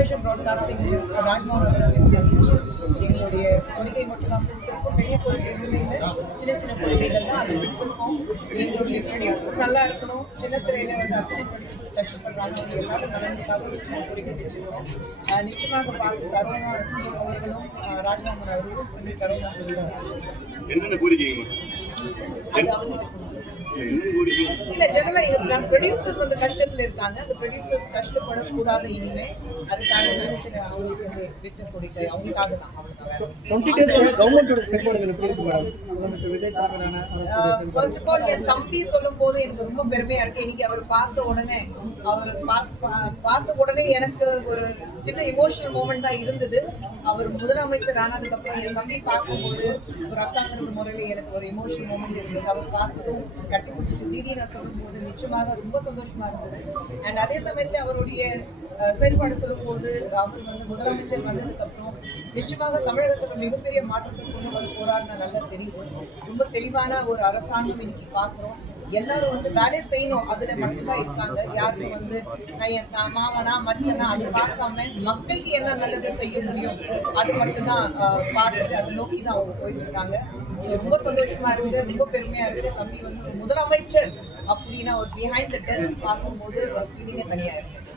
Television broadcasting minister Rajmohan அவர்களையும் சந்திச்சு எங்களுடைய கொள்கை மட்டும் தான் கொடுத்துருக்கோம். பெரிய கொள்கை இல்லை, சின்ன சின்ன கொள்கைகள் தான் அதை கொடுத்துருக்கோம். எங்களுடைய ப்ரொடியூசர்ஸ் நல்லா இருக்கணும். சின்ன திரையில வந்து அத்தனை ப்ரொடியூசர்ஸ் கஷ்டப்படுறாங்க. அவங்க எல்லாரும் நலனுக்காக ஒரு சின்ன கோரிக்கை வச்சுருக்கோம். நிச்சயமாக பார்த்து கரோனா சிஎம் அவர்களும் ராஜ்மோகன் அவர்களும் பண்ணி கரோனா சொல்லுவாங்க. என்னென்ன கோரிக்கைங்க? இல்ல ஜெனரலா ப்ரொடியூசர்ஸ் வந்து கஷ்டத்துல இருக்காங்க. அந்த ப்ரொடியூசர்ஸ் கஷ்டப்படக்கூடாது இனிமே. அதுக்கான சின்ன சின்ன அவங்களுக்கு விட்டு கோரிக்கை அவங்களுக்காக தான். ஃபர்ஸ்ட் ஆஃப் ஆல் என் தம்பி சொல்லும் போது எனக்கு ரொம்ப பெருமையா இருக்கு. இன்னைக்கு அவர் பார்த்த உடனே எனக்கு ஒரு சின்ன இமோஷனல் மூமெண்ட் தான் இருந்தது. அவர் முதலமைச்சர் ஆனதுக்கு அப்புறம் என் தம்பி பார்க்கும்போது ஒரு அக்காங்கிற முறையில் எனக்கு ஒரு இமோஷனல் மூமெண்ட் இருந்தது. அவர் பார்த்ததும் கட்டி பிடிச்சிட்டு திடீர்னு சொல்லும் போது நிச்சயமாக ரொம்ப சந்தோஷமா இருந்தது. அண்ட் அதே சமயத்துல அவருடைய செயல்பாடு சொல்லும் போது அவர் வந்து முதலமைச்சர் வந்ததுக்கு அப்புறம் நிச்சயமாக தமிழகத்துல மிகப்பெரிய மாற்றத்தை கொண்டு வர போறாருன்னு நல்லா தெரியுது. ரொம்ப தெளிவான ஒரு அரசாங்கம் இன்னைக்கு பாக்குறோம். எல்லாரும் வந்து வேலை செய்யணும், அதுல மட்டும்தான் இருக்காங்க. யாருக்கும் வந்து மாமனா மச்சனா அது பார்க்காம மக்களுக்கு என்ன நல்லது செய்ய முடியும் அது மட்டும்தான் பார்த்து அதை நோக்கி தான் அவங்க போயிட்டு இருக்காங்க. ரொம்ப சந்தோஷமா இருக்கு, ரொம்ப பெருமையா இருக்கு. தம்பி வந்து ஒரு முதலமைச்சர் அப்படின்னா ஒரு பிஹைண்ட் த டெஸ்க் பார்க்கும்போது ஒரு ஃபீலிங்கே தனியா இருக்கு.